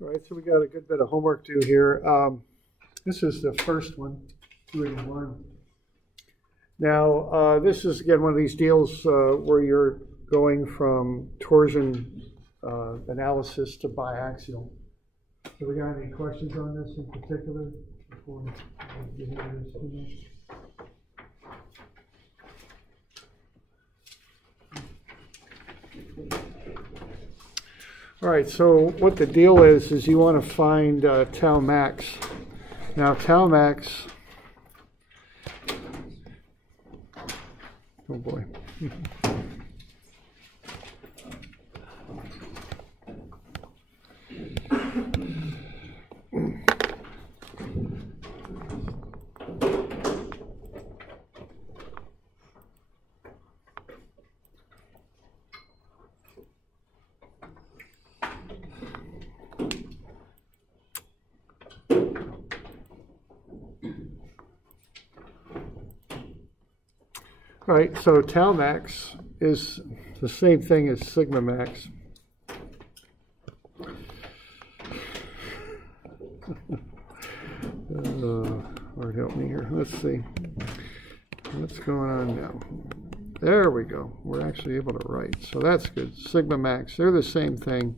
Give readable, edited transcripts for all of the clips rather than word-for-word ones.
All right, so we got a good bit of homework to do here. This is the first one, 281. Now, this is, again, one of these deals where you're going from torsion analysis to biaxial. So we got any questions on this in particular before we get into this? All right, so what the deal is you want to find tau max. Now, tau max, oh boy. All right, so tau max is the same thing as sigma max. Lord help me here. Let's see. What's going on now? There we go. We're actually able to write. So that's good. Sigma max, they're the same thing.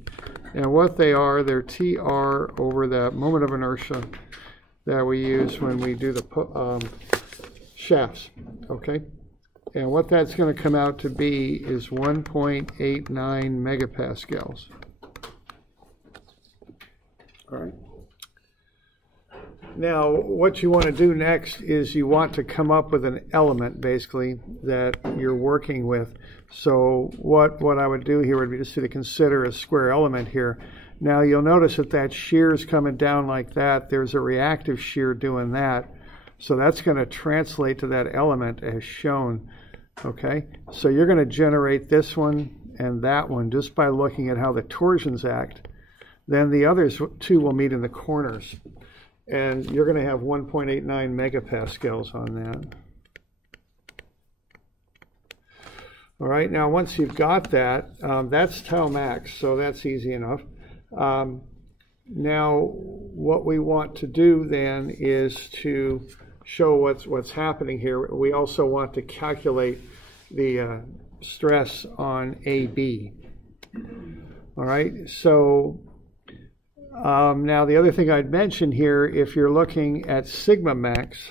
And what they are, they're TR over that moment of inertia that we use when we do the shafts. Okay? And what that's going to come out to be is 1.89 megapascals. All right. Now, what you want to do next is you want to come up with an element, basically, that you're working with. So what I would do here would be just to consider a square element here. Now, you'll notice that shear is coming down like that. There's a reactive shear doing that. So that's going to translate to that element as shown. Okay, so you're going to generate this one and that one just by looking at how the torsions act. Then the others two will meet in the corners. And you're going to have 1.89 megapascals on that. All right, now once you've got that, that's tau max, so that's easy enough. Now, what we want to do then is to show what's happening here. We also want to calculate the stress on AB. All right, so now the other thing I'd mention here, if you're looking at sigma max,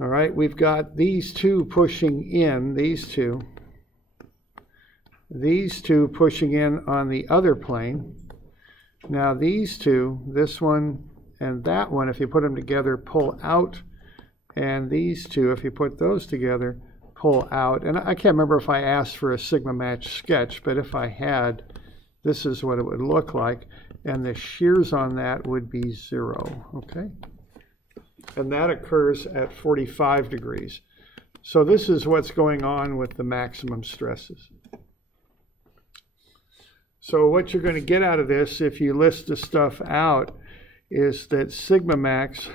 all right, we've got these two pushing in, these two pushing in on the other plane. Now these two, this one and that one, if you put them together, pull out, and these two, if you put those together, pull out. And I can't remember if I asked for a sigma match sketch, but if I had, this is what it would look like, and the shears on that would be 0, okay? And that occurs at 45 degrees. So this is what's going on with the maximum stresses. So what you're going to get out of this, if you list the stuff out, is that sigma max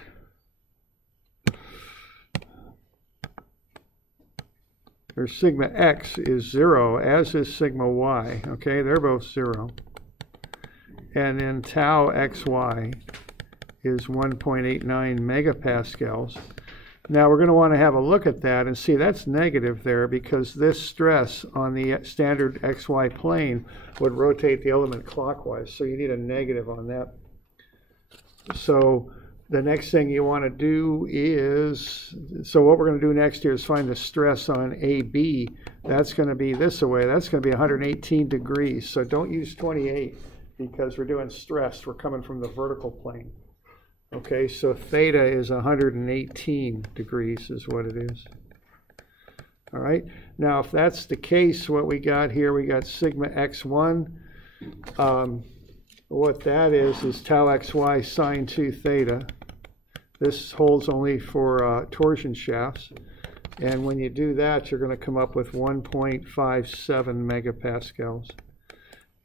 or sigma x is 0, as is sigma y. Okay, they're both 0. And then tau xy is 1.89 megapascals. Now we're going to want to have a look at that and see that's negative there because this stress on the standard xy plane would rotate the element clockwise. So you need a negative on that. So the next thing you want to do is, so what we're going to do next here is find the stress on AB. That's going to be this way. That's going to be 118 degrees. So don't use 28 because we're doing stress. We're coming from the vertical plane. Okay, so theta is 118 degrees is what it is. All right, now if that's the case, what we got here, we got sigma x1. What that is tau xy sine 2 theta. This holds only for torsion shafts. And when you do that, you're going to come up with 1.57 megapascals.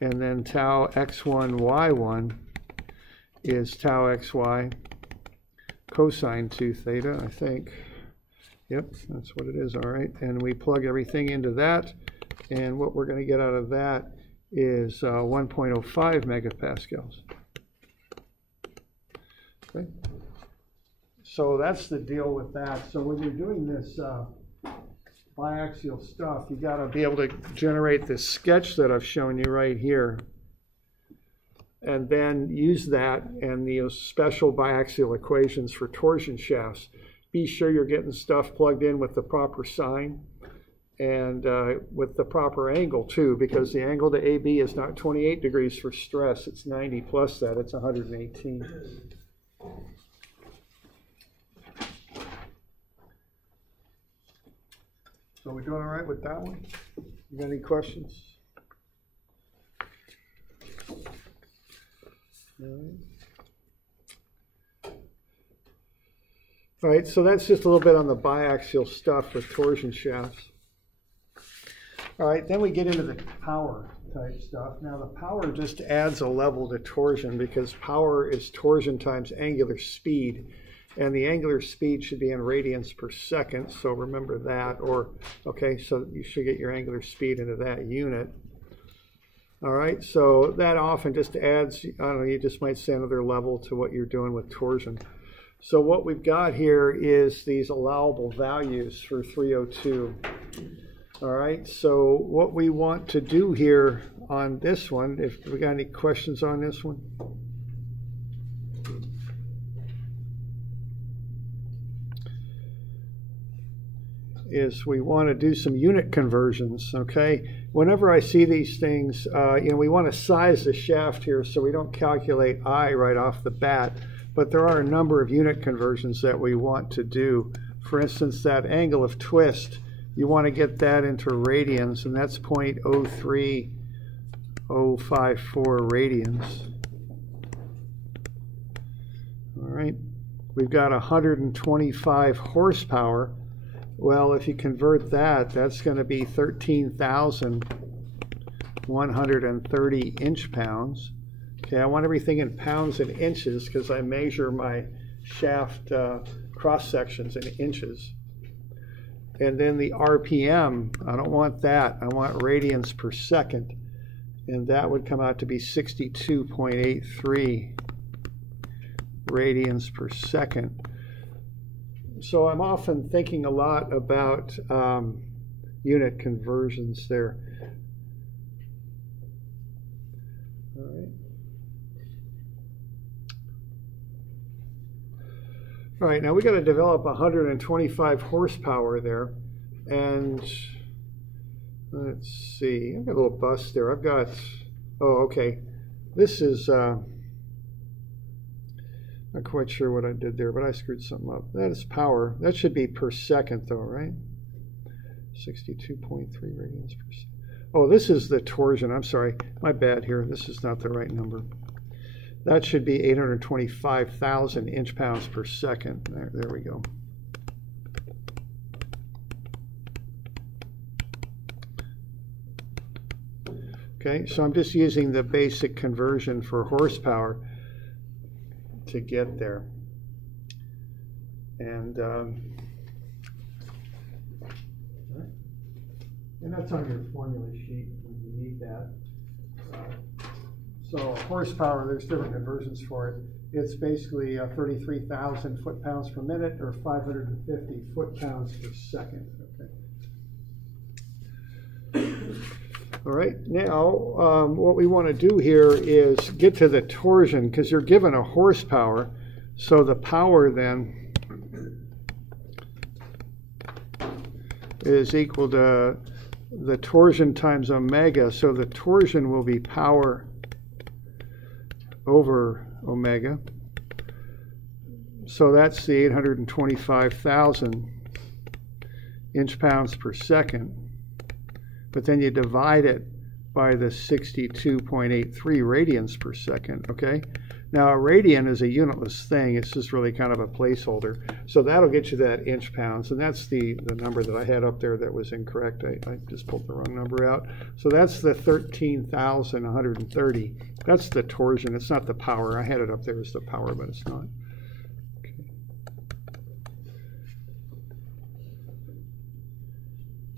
And then tau x1 y1 is tau xy cosine 2 theta, I think. Yep, that's what it is, all right. And we plug everything into that, and what we're going to get out of that is 1.05 megapascals. Okay. So that's the deal with that. So when you're doing this biaxial stuff, you got to be able to generate this sketch that I've shown you right here, and then use that and the special biaxial equations for torsion shafts. Be sure you're getting stuff plugged in with the proper sign and with the proper angle too, because the angle to AB is not 28 degrees for stress, it's 90 plus that, it's 118. So we doing all right with that one? You got any questions? All right, so that's just a little bit on the biaxial stuff with torsion shafts. All right, then we get into the power type stuff. Now the power just adds a level to torsion because power is torsion times angular speed. And the angular speed should be in radians per second, so remember that. Or, okay, so you should get your angular speed into that unit. All right, so that often just adds, I don't know, you just might say another level to what you're doing with torsion. So what we've got here is these allowable values for 302. All right, so what we want to do here on this one, if we got any questions on this one? Is we want to do some unit conversions, okay? Whenever I see these things, we want to size the shaft here so we don't calculate I right off the bat, but there are a number of unit conversions that we want to do. For instance, that angle of twist, you want to get that into radians, and that's 0.03054 radians. All right, we've got 125 horsepower. Well, if you convert that, that's going to be 13,130 inch-pounds. Okay, I want everything in pounds and inches because I measure my shaft cross-sections in inches. And then the RPM, I don't want that. I want radians per second. And that would come out to be 62.83 radians per second. So I'm often thinking a lot about unit conversions there. All right. All right, now we got to develop 125 horsepower there. And let's see, I've got a little bus there. I've got, oh, okay. This is, not quite sure what I did there, but I screwed something up. That is power. That should be per second, though, right? 62.3 radians per second. Oh, this is the torsion. I'm sorry. My bad here. This is not the right number. That should be 825,000 inch-pounds per second. There we go. Okay, so I'm just using the basic conversion for horsepower to get there. And that's on your formula sheet when you need that. So horsepower, there's different conversions for it. It's basically 33,000 foot-pounds per minute or 550 foot-pounds per second. Okay. All right, now what we want to do here is get to the torsion because you're given a horsepower. So the power then is equal to the torsion times omega. So the torsion will be power over omega. So that's the 825,000 inch-pounds per second. But then you divide it by the 62.83 radians per second, okay? Now, a radian is a unitless thing. It's just really kind of a placeholder. So that'll get you that inch-pounds, and that's the number that I had up there that was incorrect. I just pulled the wrong number out. So that's the 13,130. That's the torsion. It's not the power. I had it up there as the power, but it's not. Okay.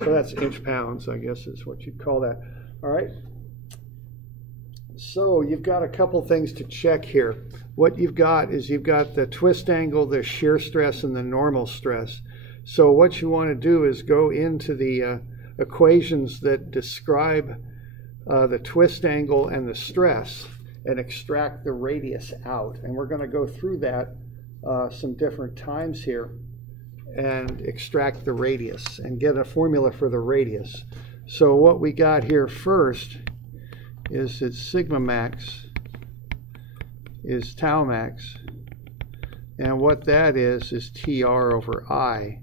So that's inch-pounds, I guess is what you'd call that. All right. So you've got a couple things to check here. What you've got is you've got the twist angle, the shear stress, and the normal stress. So what you want to do is go into the equations that describe the twist angle and the stress and extract the radius out. And we're going to go through that some different times here and extract the radius and get a formula for the radius. So what we got here first is that sigma max is tau max, and what that is TR over I.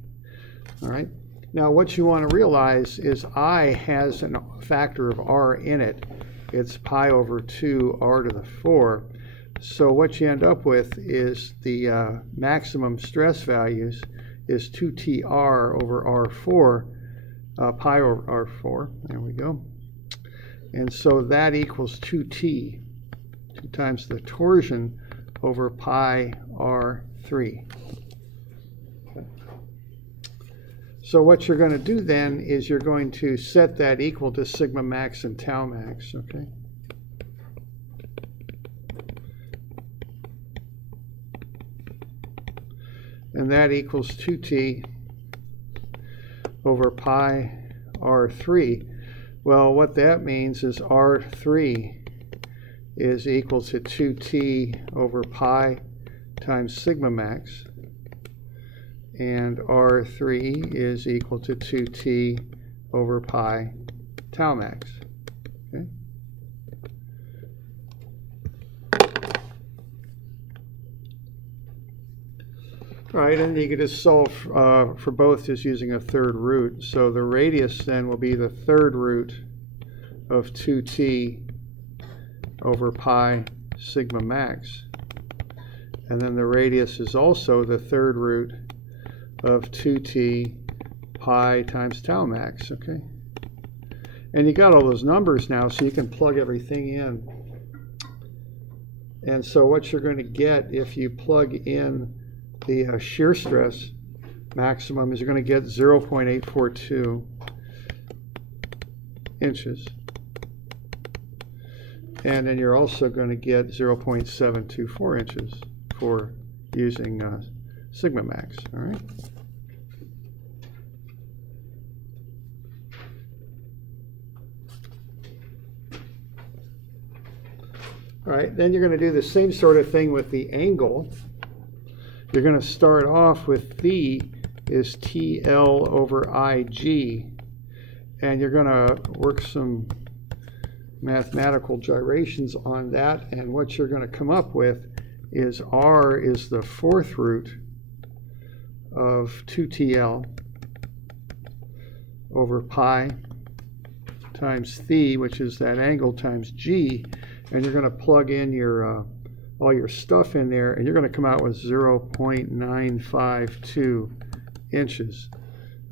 All right. Now what you want to realize is I has a factor of R in it. It's pi over 2 R to the 4. So what you end up with is the maximum stress values is 2TR over R4, pi over R4. There we go. And so that equals 2T, 2 times the torsion over pi R3. Okay. So what you're going to do then is you're going to set that equal to sigma max and tau max, okay? And that equals 2T over pi R3. Well, what that means is R3 is equal to 2T over pi times sigma max, and R3 is equal to 2T over pi tau max. Okay? All right, and you can just solve for both just using a third root. So the radius then will be the third root of 2T over pi sigma max. And then the radius is also the third root of 2T pi times tau max, okay? And you got all those numbers now, so you can plug everything in. And so what you're going to get if you plug in the shear stress maximum is you're going to get 0.842 inches. And then you're also going to get 0.724 inches for using sigma max. All right. All right, then you're going to do the same sort of thing with the angle. You're going to start off with phi is TL over IG, and you're going to work some mathematical gyrations on that, and what you're going to come up with is R is the fourth root of 2TL over pi times phi, which is that angle, times G, and you're going to plug in your all your stuff in there, and you're going to come out with 0.952 inches.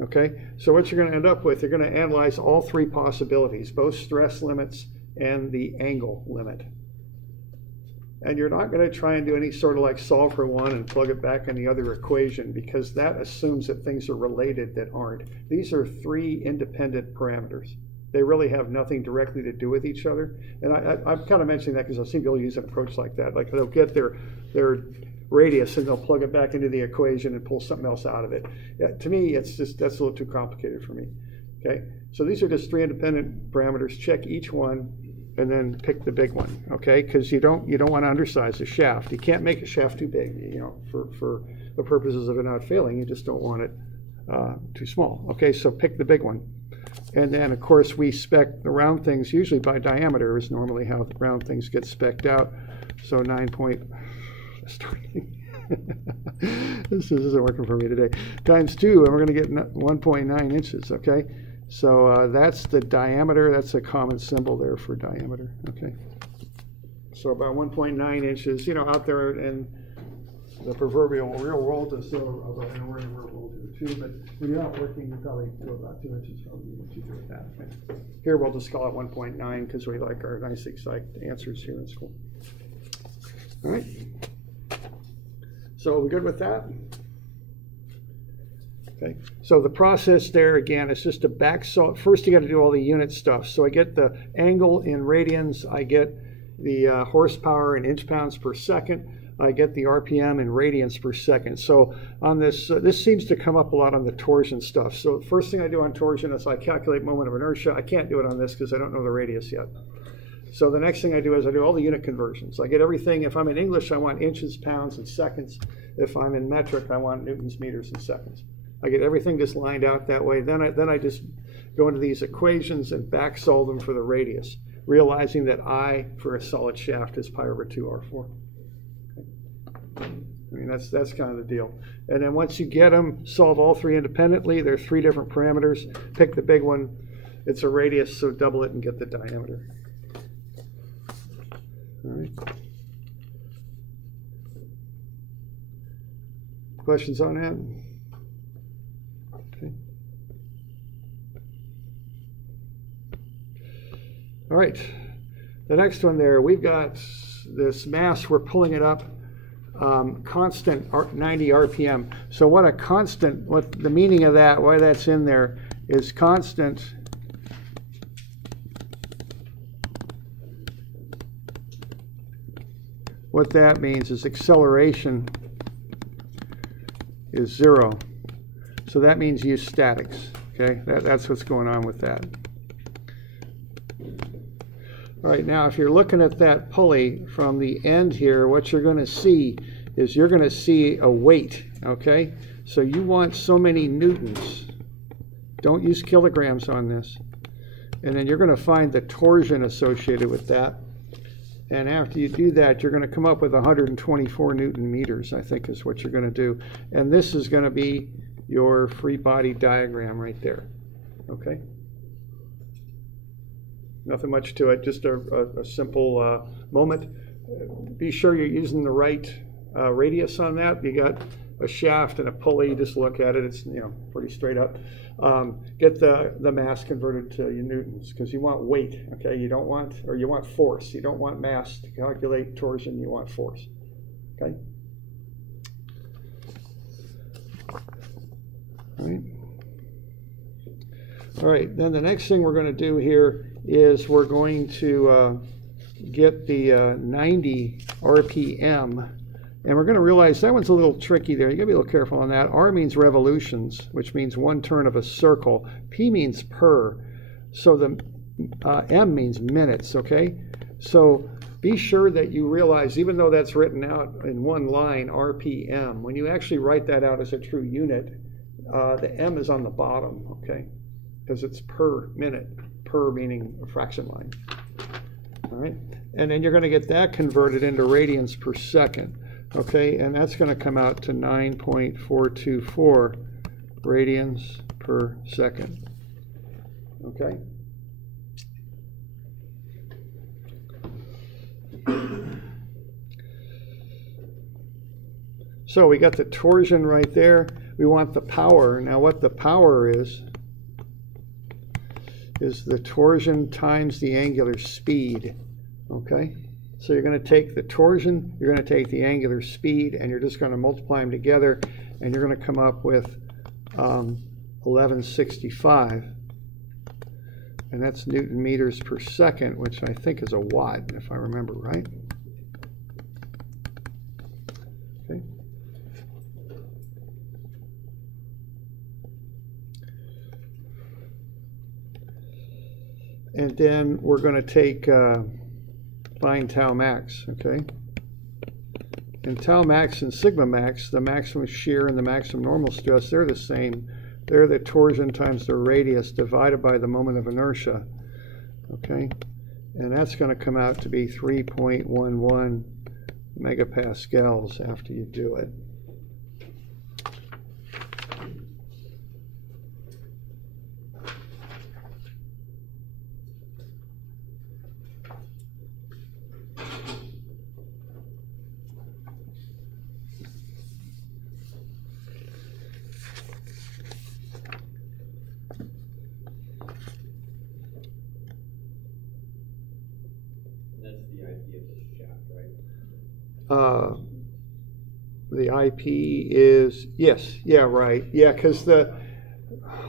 Okay, so what you're going to end up with, you're going to analyze all three possibilities, both stress limits and the angle limit. And you're not going to try and do any sort of like solve for one and plug it back in the other equation, because that assumes that things are related that aren't. These are three independent parameters. They really have nothing directly to do with each other. And I'm kind of mentioning that because I've seen people use an approach like that. Like they'll get their radius and they'll plug it back into the equation and pull something else out of it. To me, it's just, that's a little too complicated for me. Okay, so these are just three independent parameters. Check each one and then pick the big one. Okay, because you don't want to undersize the shaft. You can't make a shaft too big. You know, for the purposes of it not failing, you just don't want it too small. Okay, so pick the big one. And then, of course, we spec the round things usually by diameter is normally how the round things get spec'd out. So 9 point, this isn't working for me today, times 2, and we're going to get 1.9 inches, okay? So that's the diameter. That's a common symbol there for diameter, okay? So about 1.9 inches, you know, out there in the proverbial real world, is still about an order of the world too, but when you're not working, you probably do about 2 inches, probably what you do with that. Okay. Here we'll just call it 1.9 because we like our nice exact answers here in school. All right. So are we good with that? Okay, so the process there again is just to back solve. First, you got to do all the unit stuff. So I get the angle in radians, I get the horsepower in inch-pounds per second, I get the RPM in radians per second. So on this, this seems to come up a lot on the torsion stuff. So first thing I do on torsion is I calculate moment of inertia. I can't do it on this because I don't know the radius yet. So the next thing I do is I do all the unit conversions. I get everything. If I'm in English, I want inches, pounds, and seconds. If I'm in metric, I want newtons, meters, and seconds. I get everything just lined out that way. Then I just go into these equations and back solve them for the radius, realizing that I, for a solid shaft, is pi over 2r4. I mean, that's kind of the deal. And then once you get them, solve all three independently. There are three different parameters. Pick the big one. It's a radius, so double it and get the diameter. All right. Questions on that? Okay. All right. The next one there, we've got this mass. We're pulling it up. Constant 90 RPM. So what a constant, what the meaning of that, why that's in there, is constant what that means is acceleration is 0. So that means use statics. Okay, that's what's going on with that. All right, now if you're looking at that pulley from the end here, what you're going to see is you're going to see a weight, okay? So you want so many newtons. Don't use kilograms on this. And then you're going to find the torsion associated with that. And after you do that, you're going to come up with 124 Newton meters, I think is what you're going to do. And this is going to be your free body diagram right there, okay? Nothing much to it, just a simple moment. Be sure you're using the right radius on that. You got a shaft and a pulley, just look at it, it's pretty straight up. Get the mass converted to your newtons because you want weight, okay? You don't want, or you want force. You don't want mass to calculate torsion, you want force, okay? All right, then the next thing we're going to do here is we're going to get the 90 RPM, and we're going to realize that one's a little tricky there. You got to be a little careful on that. R means revolutions, which means one turn of a circle. P means per, so the M means minutes, okay? So be sure that you realize, even though that's written out in one line, RPM, when you actually write that out as a true unit, the M is on the bottom, okay? Because it's per minute, per meaning a fraction line. All right, and then you're going to get that converted into radians per second, okay? And that's going to come out to 9.424 radians per second, okay? So we got the torsion right there. We want the power. Now what the power is the torsion times the angular speed, okay? So you're going to take the torsion, you're going to take the angular speed, and you're just going to multiply them together, and you're going to come up with 1165. And that's Newton meters per second, which I think is a watt, if I remember right. Okay. And then we're going to take find tau max, okay? And tau max and sigma max, the maximum shear and the maximum normal stress, they're the same. They're the torsion times the radius divided by the moment of inertia, okay? And that's going to come out to be 3.11 megapascals after you do it. The IP is, yes, yeah, right. Yeah, because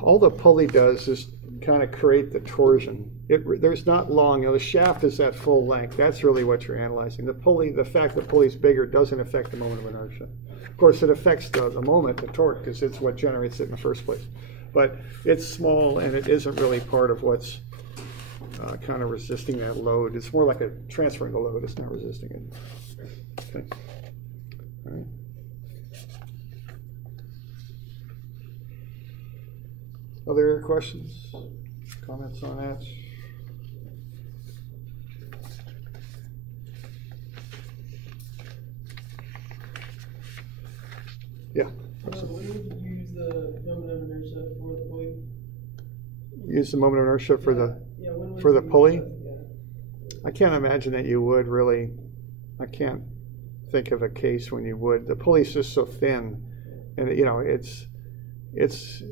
all the pulley does is kind of create the torsion. There's not long, the shaft is at full length. That's really what you're analyzing. The pulley, the fact the pulley's bigger doesn't affect the moment of inertia. Of course, it affects the moment, the torque, because it's what generates it in the first place. But it's small, and it isn't really part of what's kind of resisting that load. It's more like a transferring the load. It's not resisting it. Okay. All right. Other questions, comments on that? Yeah. When would you use the moment of inertia for the pulley? Use the moment of inertia for the pulley? Yeah. I can't imagine that you would really. I can't think of a case when you would. The pulley's just so thin, and it's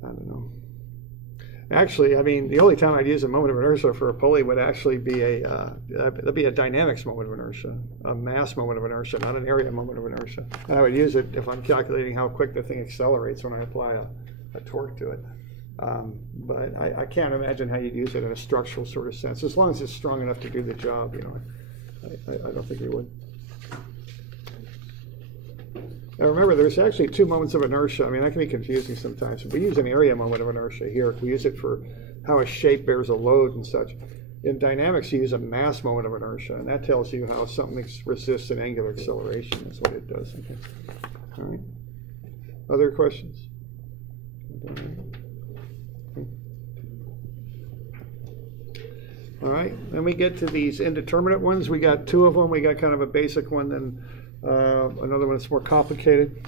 I don't know. Actually, I mean, the only time I'd use a moment of inertia for a pulley would actually be that'd be a dynamics moment of inertia, a mass moment of inertia, not an area moment of inertia. And I would use it if I'm calculating how quick the thing accelerates when I apply a torque to it. But I can't imagine how you'd use it in a structural sort of sense. As long as it's strong enough to do the job, I don't think you would. Now remember, there's actually two moments of inertia. I mean, that can be confusing sometimes. We use an area moment of inertia here. We use it for how a shape bears a load and such. In dynamics, you use a mass moment of inertia, and that tells you how something resists an angular acceleration. That's what it does. Okay. All right. Other questions? All right. Then we get to these indeterminate ones. We got two of them. We got kind of a basic one, then another one that's more complicated.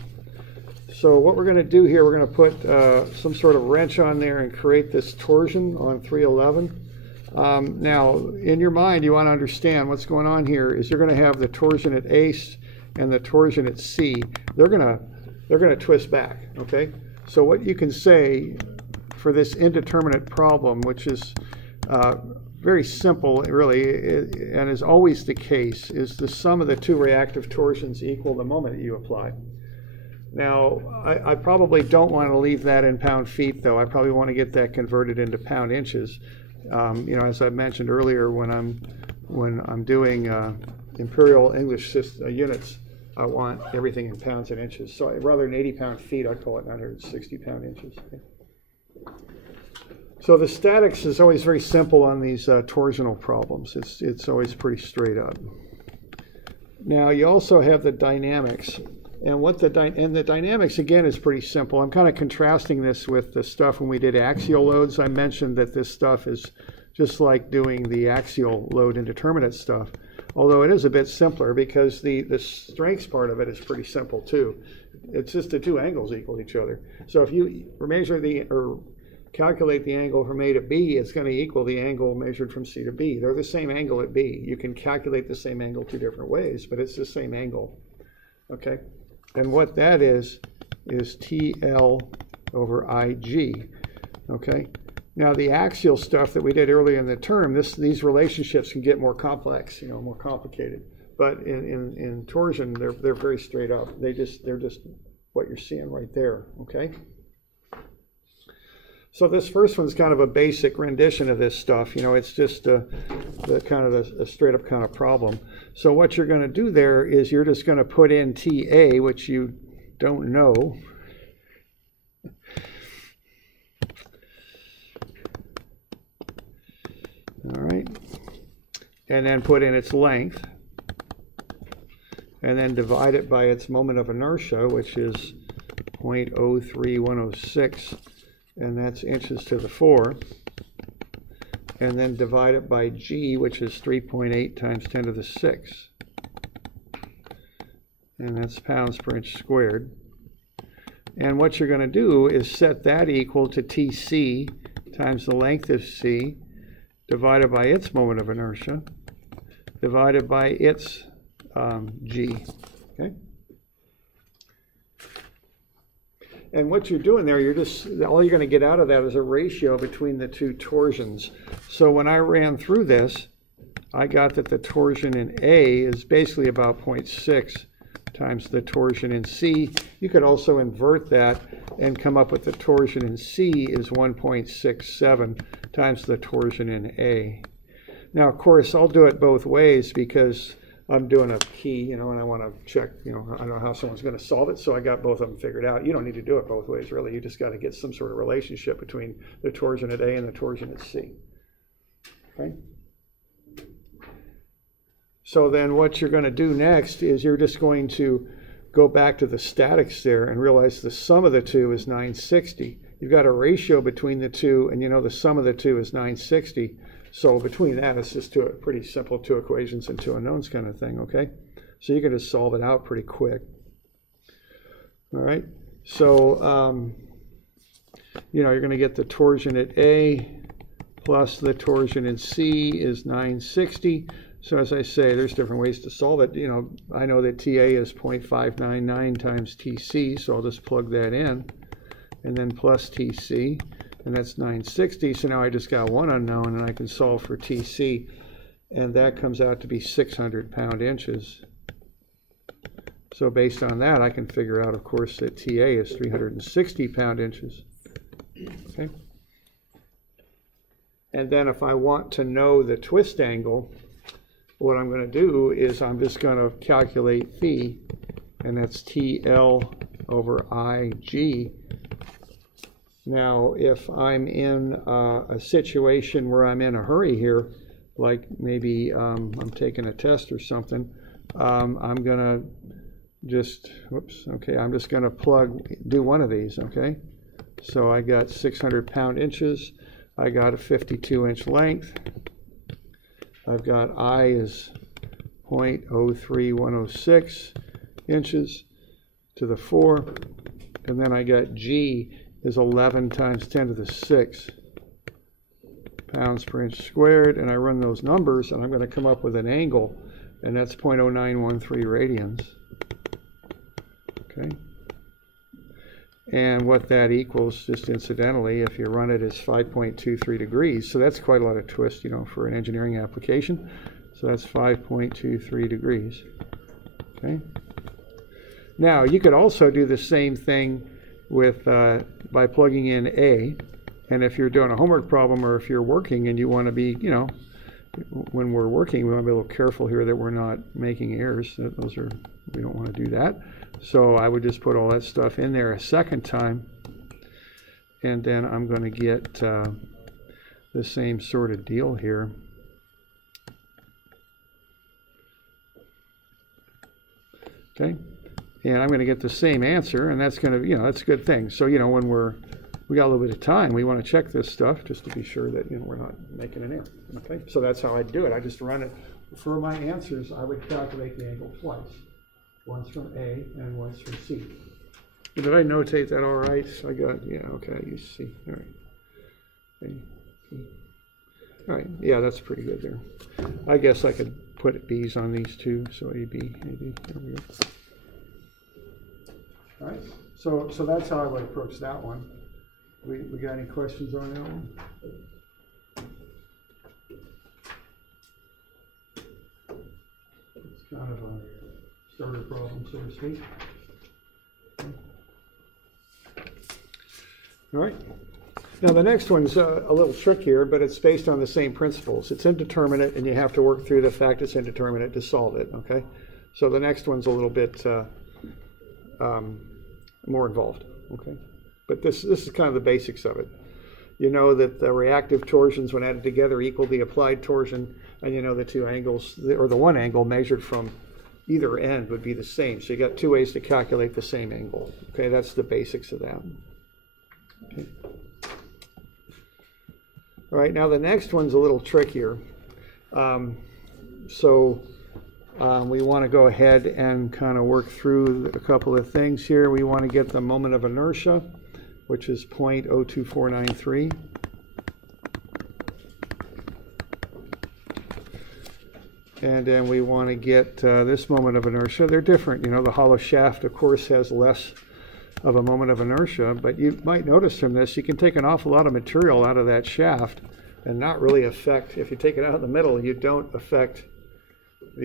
So what we're going to do here, we're going to put some sort of wrench on there and create this torsion on 311. Now, in your mind, you want to understand what's going on here is you're going to have the torsion at A and the torsion at C. They're going to twist back. Okay. So what you can say for this indeterminate problem, which is very simple, really, and is always the case, is the sum of the two reactive torsions equal the moment that you apply. Now, I probably don't want to leave that in pound-feet, though. I probably want to get that converted into pound-inches. As I mentioned earlier, when I'm doing imperial English units, I want everything in pounds and inches. So rather than 80 pound-feet, I'd call it 960 pound-inches. Okay. So the statics is always very simple on these torsional problems. It's always pretty straight up. Now you also have the dynamics, and the dynamics again is pretty simple. I'm kind of contrasting this with the stuff when we did axial loads. I mentioned that this stuff is just like doing the axial load indeterminate stuff, although it is a bit simpler because the strengths part of it is pretty simple too. It's just the two angles equal each other. So if you measure calculate the angle from A to B, it's going to equal the angle measured from C to B. They're the same angle at B. You can calculate the same angle two different ways, but it's the same angle. Okay? And what that is TL over IG. Okay? Now the axial stuff that we did earlier in the term, these relationships can get more complex, more complicated. But in torsion, they're very straight up. They're just what you're seeing right there. Okay? So this first one's kind of a basic rendition of this stuff. It's just a straight up kind of problem. So what you're going to do there is you're just going to put in TA, which you don't know. All right. And then put in its length. And then divide it by its moment of inertia, which is 0.03106. And that's inches to the 4, and then divide it by G, which is 3.8 times 10 to the 6, and that's pounds per inch squared. And what you're going to do is set that equal to TC times the length of C divided by its moment of inertia divided by its G. Okay. And what you're doing there, all you're going to get out of that is a ratio between the two torsions. So when I ran through this, I got that the torsion in A is basically about 0.6 times the torsion in C. You could also invert that and come up with the torsion in C is 1.67 times the torsion in A. Now, of course, I'll do it both ways because I'm doing a key, and I want to check, I don't know how someone's going to solve it, so I got both of them figured out. You don't need to do it both ways, really. You just got to get some sort of relationship between the torsion at A and the torsion at C. Okay? So then what you're going to do next is you're just going to go back to the statics there and realize the sum of the two is 960. You've got a ratio between the two, and the sum of the two is 960. So between that, it's just pretty simple, two equations and two unknowns kind of thing, okay? So you can just solve it out pretty quick. All right, so, you're going to get the torsion at A plus the torsion in C is 960. So as I say, there's different ways to solve it. I know that TA is 0.599 times TC, so I'll just plug that in, and then plus TC. And that's 960, so now I just got one unknown, and I can solve for TC, and that comes out to be 600 pound-inches. So based on that, I can figure out, of course, that TA is 360 pound-inches. Okay. And then if I want to know the twist angle, what I'm going to do is I'm just going to calculate phi, and that's TL over IG. Now, if I'm in a situation where I'm in a hurry here, like maybe I'm taking a test or something, I'm going to just, I'm just going to do one of these, okay? So I got 600 pound-inches. I got a 52-inch length. I've got I is 0.03106 inches to the 4. And then I got G is 11 times 10 to the 6 pounds per inch squared, and I run those numbers, and I'm going to come up with an angle, and that's 0.0913 radians. Okay, and what that equals, just incidentally, if you run it, is 5.23 degrees. So that's quite a lot of twist, for an engineering application. So that's 5.23 degrees. Okay. Now you could also do the same thing with by plugging in A, and if you're doing a homework problem or if you're working and you want to be, when we're working, we want to be a little careful here that we're not making errors. We don't want to do that. So I would just put all that stuff in there a second time, and then I'm going to get the same sort of deal here. Okay. And I'm going to get the same answer, and that's going to, that's a good thing. So, when we got a little bit of time, we want to check this stuff just to be sure that, we're not making an error. Okay, so that's how I'd do it. I just run it. For my answers, I would calculate the angle twice. Once from A and once from C. Did I notate that all right? I got, okay, I use C. All right. A, C. All right, yeah, that's pretty good there. I guess I could put B's on these two, so AB, AB, there we go. All right, so that's how I would approach that one. We got any questions on that one? It's kind of a starter problem, so to speak. Okay. All right. Now the next one's a little trickier, but it's based on the same principles. It's indeterminate, and you have to work through the fact it's indeterminate to solve it. Okay. So the next one's a little bit more involved, okay? But this is kind of the basics of it. You know that the reactive torsions, when added together, equal the applied torsion, and the two angles, or the one angle measured from either end would be the same. So you got two ways to calculate the same angle. Okay, that's the basics of that. Okay. All right, now the next one's a little trickier. We want to go ahead and kind of work through a couple of things here. We want to get the moment of inertia, which is 0.02493. And then we want to get this moment of inertia. They're different. The hollow shaft, of course, has less of a moment of inertia, but you might notice from this, you can take an awful lot of material out of that shaft and not really affect, if you take it out of the middle, you don't affect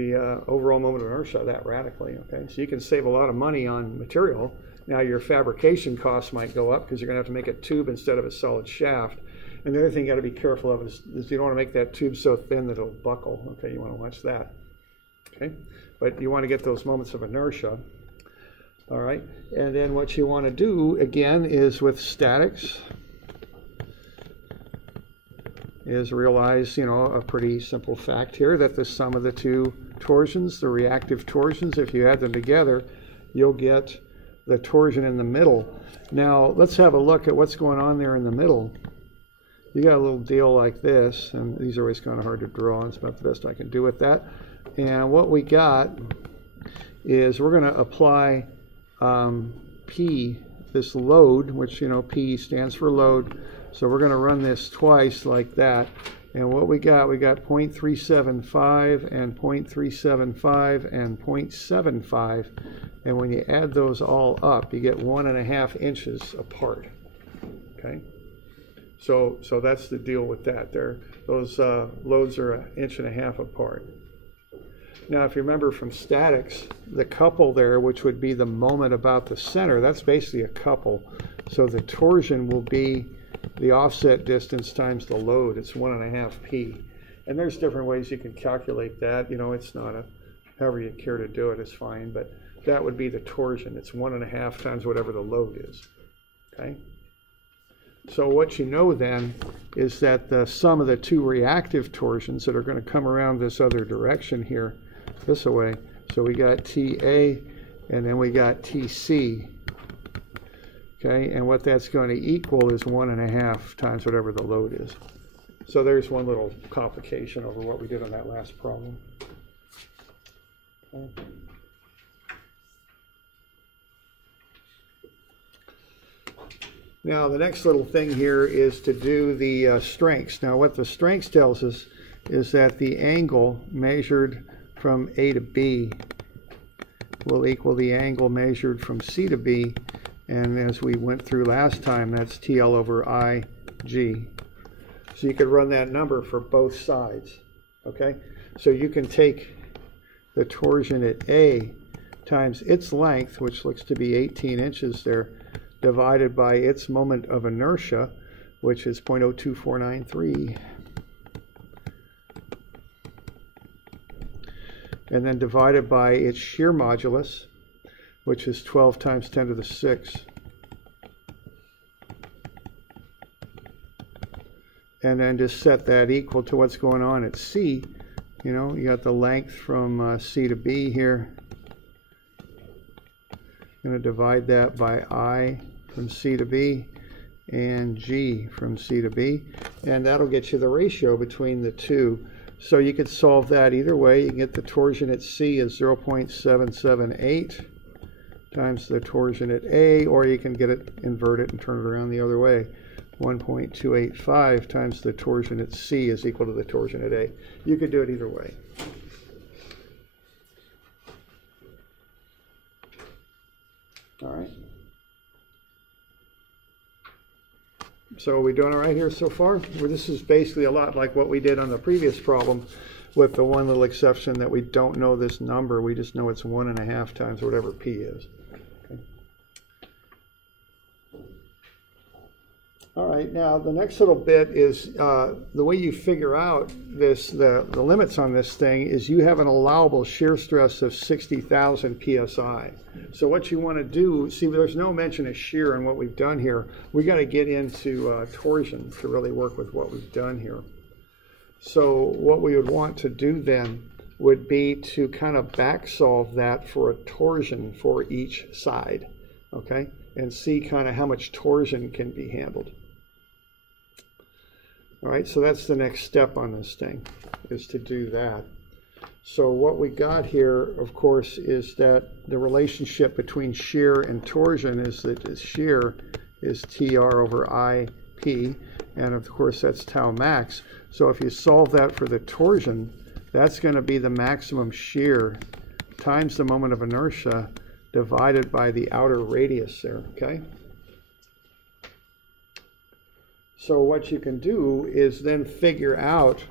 overall moment of inertia that radically, okay? So you can save a lot of money on material. Now your fabrication costs might go up because you're going to have to make a tube instead of a solid shaft. And the other thing you got to be careful of is you don't want to make that tube so thin that it'll buckle, okay? You want to watch that, okay? But you want to get those moments of inertia, all right? And then what you want to do, again, is with statics, is realize, you know, a pretty simple fact here, that the sum of the two torsions, the reactive torsions, if you add them together, you'll get the torsion in the middle. Now, let's have a look at what's going on there in the middle. You got a little deal like this, and these are always kind of hard to draw. It's about the best I can do with that. And what we got is we're going to apply P, this load, which, you know, P stands for load. So we're going to run this twice like that. And what we got 0.375 and 0.375 and 0.75. And when you add those all up, you get 1.5 inches apart. Okay? So that's the deal with that. Those loads are 1.5 inches apart. Now, if you remember from statics, the couple there, which would be the moment about the center, that's basically a couple. So the torsion will be the offset distance times the load. It's 1.5 P. And there's different ways you can calculate that. You know, it's not however you care to do it is fine, but that would be the torsion. It's 1.5 times whatever the load is. Okay? So what you know then is that the sum of the two reactive torsions that are going to come around this other direction here, this way, so we got TA and then we got TC. Okay, and what that's going to equal is 1.5 times whatever the load is. So there's one little complication over what we did on that last problem. Okay. Now the next little thing here is to do the strengths. Now what the strengths tells us is that the angle measured from A to B will equal the angle measured from C to B. And as we went through last time, that's TL over IG. So you could run that number for both sides, okay? So you can take the torsion at A times its length, which looks to be 18 inches there, divided by its moment of inertia, which is 0.02493. And then divided by its shear modulus, which is 12 times 10 to the 6. And then just set that equal to what's going on at C. You know, you got the length from C to B here. I'm going to divide that by I from C to B and G from C to B. And that'll get you the ratio between the two. So you could solve that either way. You can get the torsion at C as 0.778 times the torsion at A, or you can get it, invert it, and turn it around the other way. 1.285 times the torsion at C is equal to the torsion at A. You could do it either way. All right. So are we doing all right here so far? Well, this is basically a lot like what we did on the previous problem, with the one little exception that we don't know this number. We just know it's 1.5 times whatever P is. Okay. All right, now the next little bit is the way you figure out this, the limits on this thing is you have an allowable shear stress of 60,000 psi. So what you want to do, see, there's no mention of shear in what we've done here. We got to get into torsion to really work with what we've done here. So what we would want to do then would be to kind of back solve that for a torsion for each side, okay, and see kind of how much torsion can be handled. All right, so that's the next step on this thing, is to do that. So what we got here, of course, is that the relationship between shear and torsion is that shear is TR over IP, and of course that's tau max. So if you solve that for the torsion, that's going to be the maximum shear times the moment of inertia divided by the outer radius there, okay? So what you can do is then figure out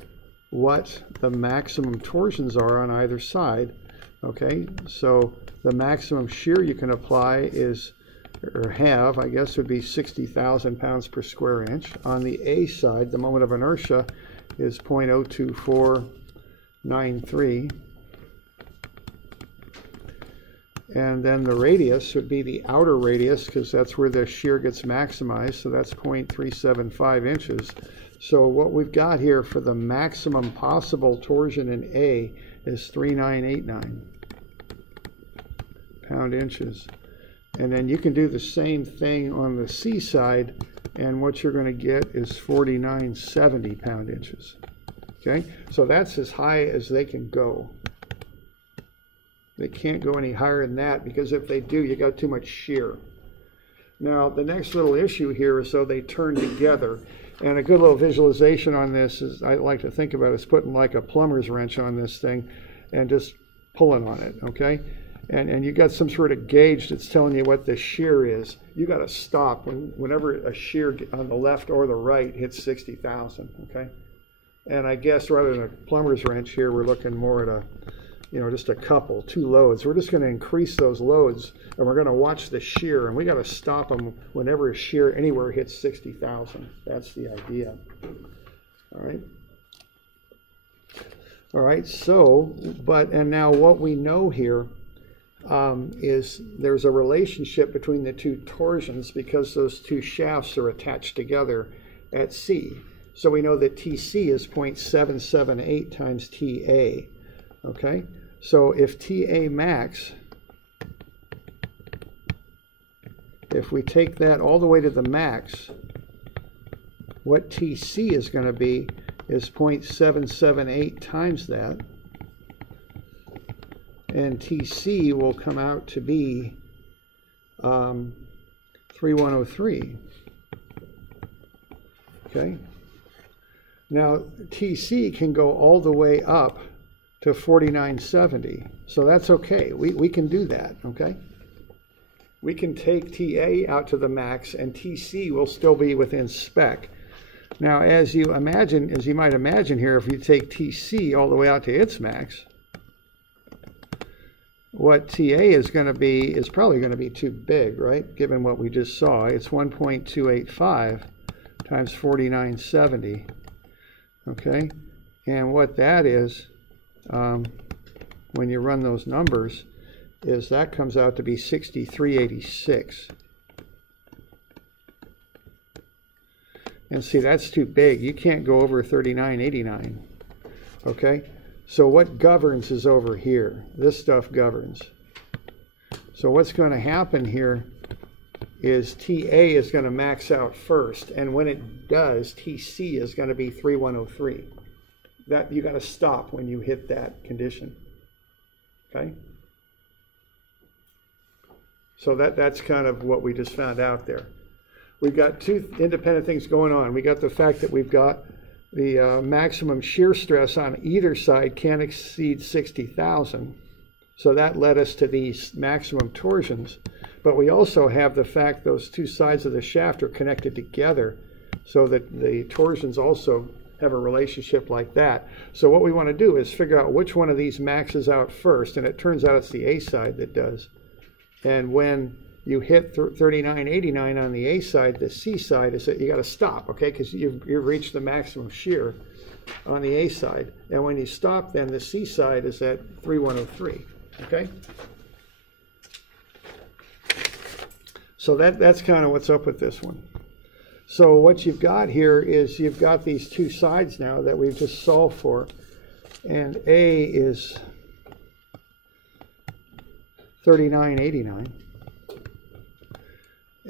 what the maximum torsions are on either side. Okay, so the maximum shear you can apply is, or have, I guess, would be 60,000 pounds per square inch. On the A side, the moment of inertia is 0.02493. And then the radius would be the outer radius, because that's where the shear gets maximized, so that's 0.375 inches. So what we've got here for the maximum possible torsion in A is 3989 pound-inches. And then you can do the same thing on the C side, and what you're going to get is 4970 pound-inches. Okay, so that's as high as they can go. They can't go any higher than that, because if they do, you got too much shear. Now, the next little issue here is so they turn together. And a good little visualization on this is, I like to think about, is putting like a plumber's wrench on this thing and just pulling on it, okay? And you got some sort of gauge that's telling you what the shear is. You got to stop whenever a shear on the left or the right hits 60,000, okay? And I guess rather than a plumber's wrench here, we're looking more at a, just a couple, 2 loads. We're just going to increase those loads, and we're going to watch the shear, and we got to stop them whenever a shear anywhere hits 60,000. That's the idea. All right. All right. So, and now what we know here is there's a relationship between the two torsions because those two shafts are attached together at C. So we know that TC is 0.778 times TA. Okay. So if TA max, if we take that all the way to the max, what TC is going to be is 0.778 times that. And TC will come out to be 3103. Okay. Now TC can go all the way up to 4970. So that's okay. We can do that, okay? We can take TA out to the max, and TC will still be within spec. Now, as you might imagine here, if you take TC all the way out to its max, what TA is going to be is probably going to be too big, right? Given what we just saw. It's 1.285 times 4970, okay? And what that is, when you run those numbers, is that comes out to be 6386. And see, that's too big. You can't go over 3989. Okay? So what governs is over here. This stuff governs. So what's going to happen here is TA is going to max out first, and when it does, TC is going to be 3103. That you got to stop when you hit that condition. Okay? So that's kind of what we just found out there. We've got two independent things going on. We got the fact that we've got the maximum shear stress on either side can't exceed 60,000. So that led us to these maximum torsions. But we also have the fact those two sides of the shaft are connected together so that the torsions also have a relationship like that. So what we want to do is figure out which one of these maxes out first, and it turns out it's the A side that does. And when you hit 3989 on the A side, the C side is that you got to stop, okay, because you've reached the maximum shear on the A side. And when you stop, then the C side is at 3103, okay? So that's kind of what's up with this one. So what you've got here is you've got these two sides now that we've just solved for. And A is 3989.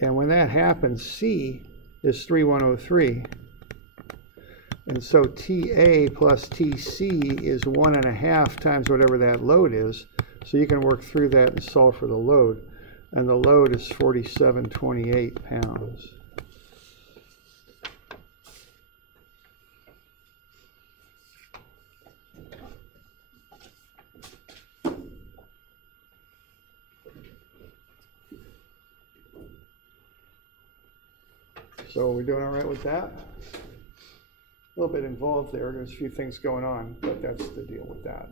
And when that happens, C is 3103. And so TA plus TC is 1.5 times whatever that load is. So you can work through that and solve for the load. And the load is 4728 pounds. So we're doing all right with that? little bit involved there. There's a few things going on, but that's the deal with that.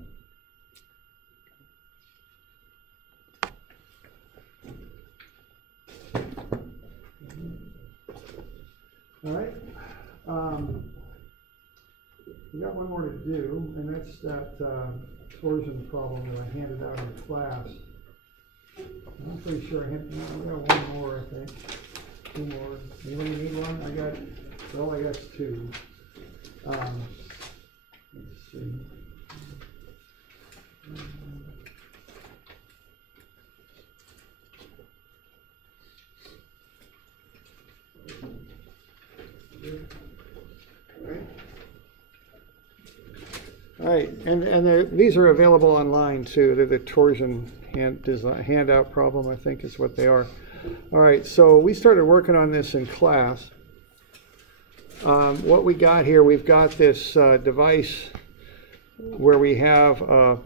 All right. We got one more to do, and that's that torsion problem that I handed out in class. I'm pretty sure I got one more, I think. Two more. Anybody need one? I got two. Let's see. All right, and these are available online too. They're the torsion handout problem, I think is what they are. All right, so we started working on this in class. What we got here, we've got this device where we have a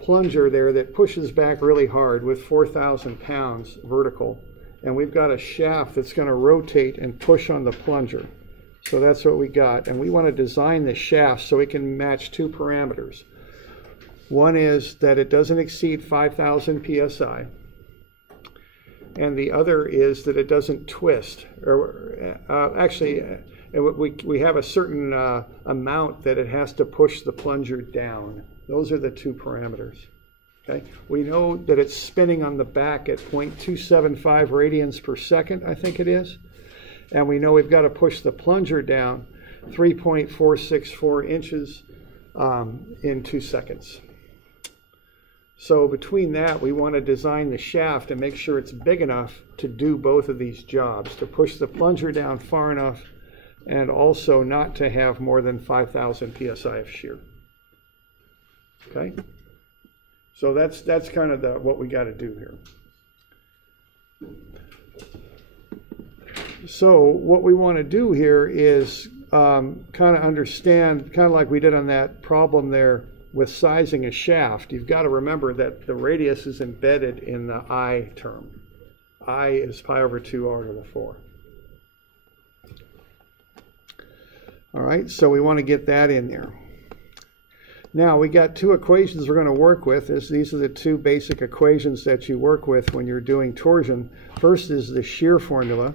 plunger there that pushes back really hard with 4,000 pounds vertical. And we've got a shaft that's going to rotate and push on the plunger. So that's what we got. And we want to design the shaft so it can match two parameters. One is that it doesn't exceed 5,000 psi. And the other is that it doesn't twist. We have a certain amount that it has to push the plunger down. Those are the two parameters. Okay. We know that it's spinning on the back at 0.275 radians per second, I think it is. And we know we've got to push the plunger down 3.464 inches in 2 seconds. So between that, we want to design the shaft and make sure it's big enough to do both of these jobs, to push the plunger down far enough and also not to have more than 5,000 psi of shear. Okay? So that's kind of what we got to do here. So what we want to do here is kind of understand, kind of like we did on that problem there with sizing a shaft. You've got to remember that the radius is embedded in the I term. I is pi over 2r to the 4. All right, so we want to get that in there. Now, we got two equations we're going to work with. These are the two basic equations that you work with when you're doing torsion. First is the shear formula,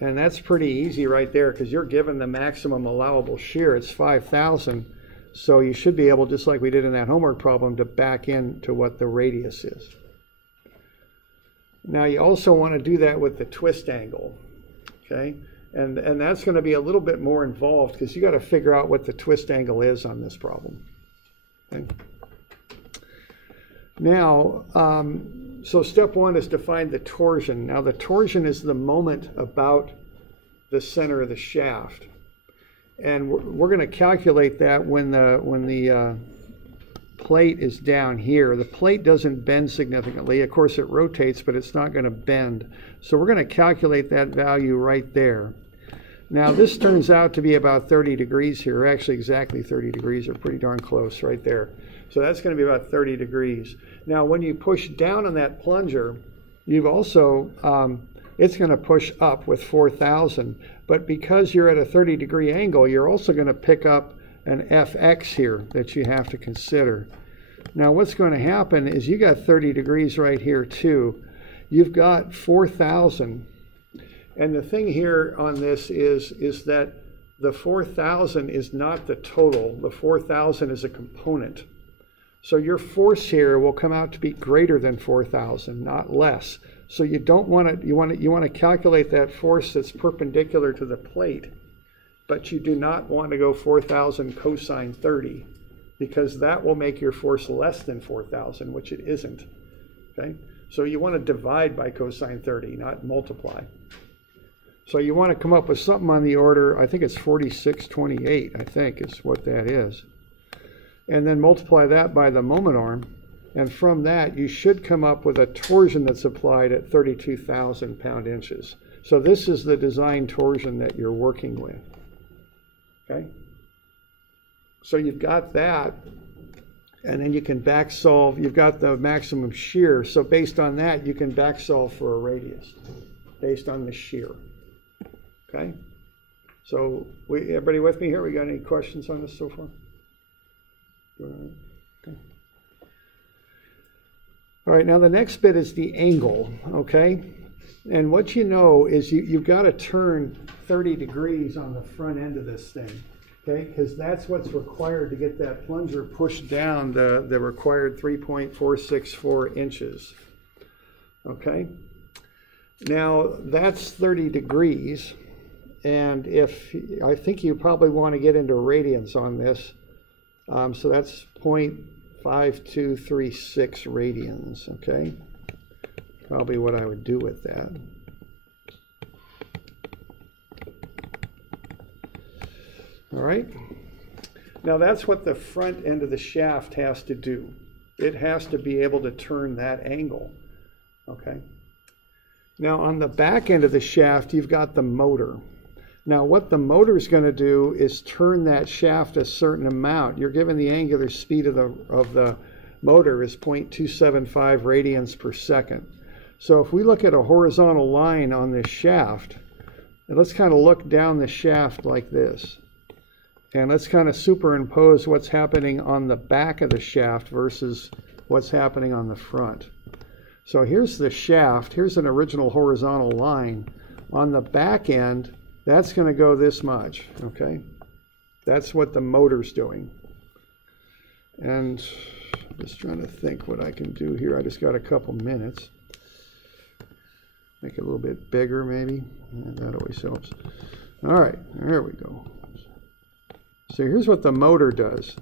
and that's pretty easy right there because you're given the maximum allowable shear. It's 5,000, so you should be able, just like we did in that homework problem, to back into what the radius is. Now, you also want to do that with the twist angle, okay? And that's going to be a little bit more involved because you got to figure out what the twist angle is on this problem. Okay. Now, so step one is to find the torsion. Now, the torsion is the moment about the center of the shaft, and we're going to calculate that when the plate is down here. The plate doesn't bend significantly. Of course, it rotates, but it's not going to bend. So we're going to calculate that value right there. Now, this turns out to be about 30 degrees here, actually exactly 30 degrees, or pretty darn close right there. So that's going to be about 30 degrees. Now, when you push down on that plunger, you've also, it's going to push up with 4,000. But because you're at a 30-degree angle, you're also going to pick up an fx here that you have to consider. Now, what's going to happen is you got 30 degrees right here, too. You've got 4,000. And the thing here on this is that the 4,000 is not the total. The 4,000 is a component. So your force here will come out to be greater than 4,000, not less. So you don't want to, you want to calculate that force that's perpendicular to the plate, but you do not want to go 4,000 cosine 30 because that will make your force less than 4,000, which it isn't. Okay? So you want to divide by cosine 30, not multiply. So you want to come up with something on the order, I think it's 4628, I think is what that is. And then multiply that by the moment arm. And from that, you should come up with a torsion that's applied at 32,000 pound-inches. So this is the design torsion that you're working with. Okay? So you've got that, and then you can back solve. You've got the maximum shear. So based on that, you can back solve for a radius based on the shear. Okay? So everybody with me here? We got any questions on this so far? Okay. All right, now the next bit is the angle, okay? And what you know is you've got to turn 30 degrees on the front end of this thing, okay? Because that's what's required to get that plunger pushed down the required 3.464 inches, okay? Now that's 30 degrees, and I think you probably want to get into radians on this, so that's 0.5236 radians, okay? Probably what I would do with that. All right. Now that's what the front end of the shaft has to do. It has to be able to turn that angle, okay? Now on the back end of the shaft, you've got the motor. Now what the motor is going to do is turn that shaft a certain amount. You're given the angular speed of the motor is 0.275 radians per second. So if we look at a horizontal line on this shaft, and let's kind of look down the shaft like this, and let's kind of superimpose what's happening on the back of the shaft versus what's happening on the front. So here's the shaft, here's an original horizontal line. On the back end, that's going to go this much, okay? That's what the motor's doing. And I'm just trying to think what I can do here. I just got a couple minutes. Make it a little bit bigger, maybe. That always helps. All right, there we go. So here's what the motor does.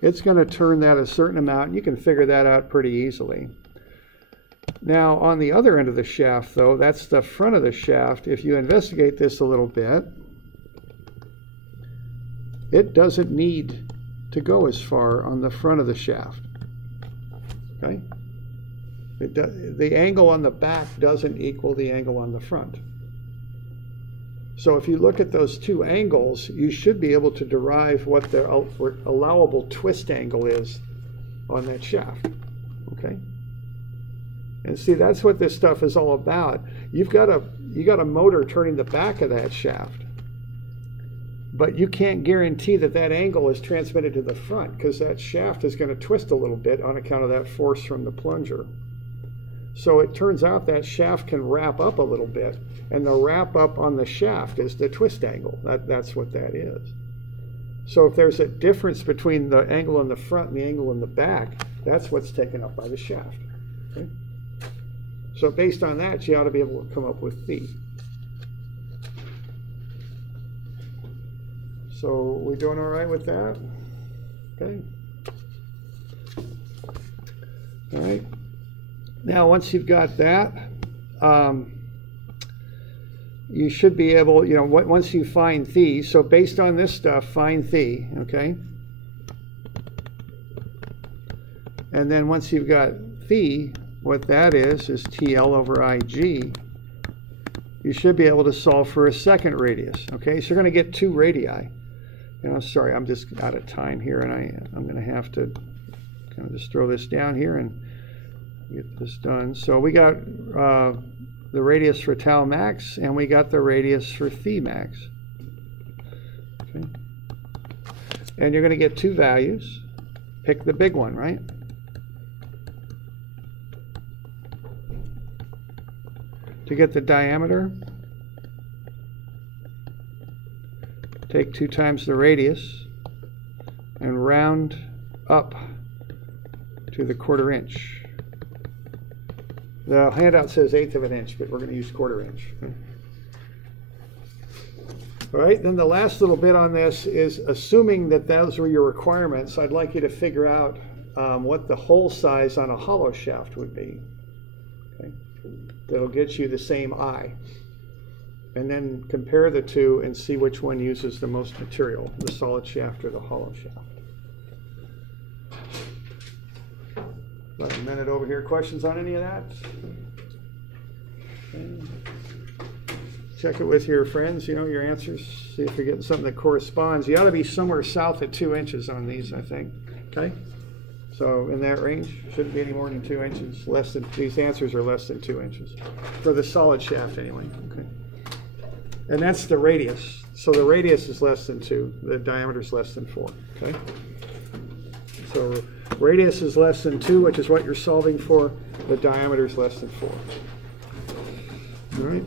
It's going to turn that a certain amount, and you can figure that out pretty easily. Now, on the other end of the shaft, though, that's the front of the shaft. If you investigate this a little bit, it doesn't need to go as far on the front of the shaft. Okay? The angle on the back doesn't equal the angle on the front. So if you look at those two angles, you should be able to derive what the allowable twist angle is on that shaft. Okay? And see, that's what this stuff is all about. You got a motor turning the back of that shaft, but you can't guarantee that that angle is transmitted to the front because that shaft is going to twist a little bit on account of that force from the plunger. So it turns out that shaft can wrap up a little bit, and the wrap up on the shaft is the twist angle. That's what that is. So if there's a difference between the angle in the front and the angle in the back, that's what's taken up by the shaft. Okay? So based on that, you ought to be able to come up with phi. So we doing all right with that? Okay. All right. Now, once you've got that, you should be able, once you find phi, so based on this stuff, find phi, okay? And then once you've got phi, what that is TL over IG. You should be able to solve for a second radius, okay? So you're going to get two radii. Sorry, I'm just out of time here, and I'm going to have to kind of just throw this down here and get this done. So we got the radius for tau max, and we got the radius for phi max. Okay. And you're going to get two values. Pick the big one, right? To get the diameter, take 2 times the radius and round up to the 1/4 inch. The handout says 1/8 of an inch, but we're going to use 1/4 inch. All right, then the last little bit on this is assuming that those were your requirements, I'd like you to figure out what the hole size on a hollow shaft would be. Okay. That'll get you the same eye. And then compare the two and see which one uses the most material, the solid shaft or the hollow shaft. About a minute over here. Questions on any of that? Okay. Check it with your friends, your answers. See if you're getting something that corresponds. You ought to be somewhere south of 2 inches on these, I think. Okay? So in that range, shouldn't be any more than 2 inches. These answers are less than 2 inches. For the solid shaft anyway. Okay. And that's the radius. So the radius is less than 2. The diameter is less than 4. Okay. So radius is less than 2, which is what you're solving for. The diameter is less than 4. All right.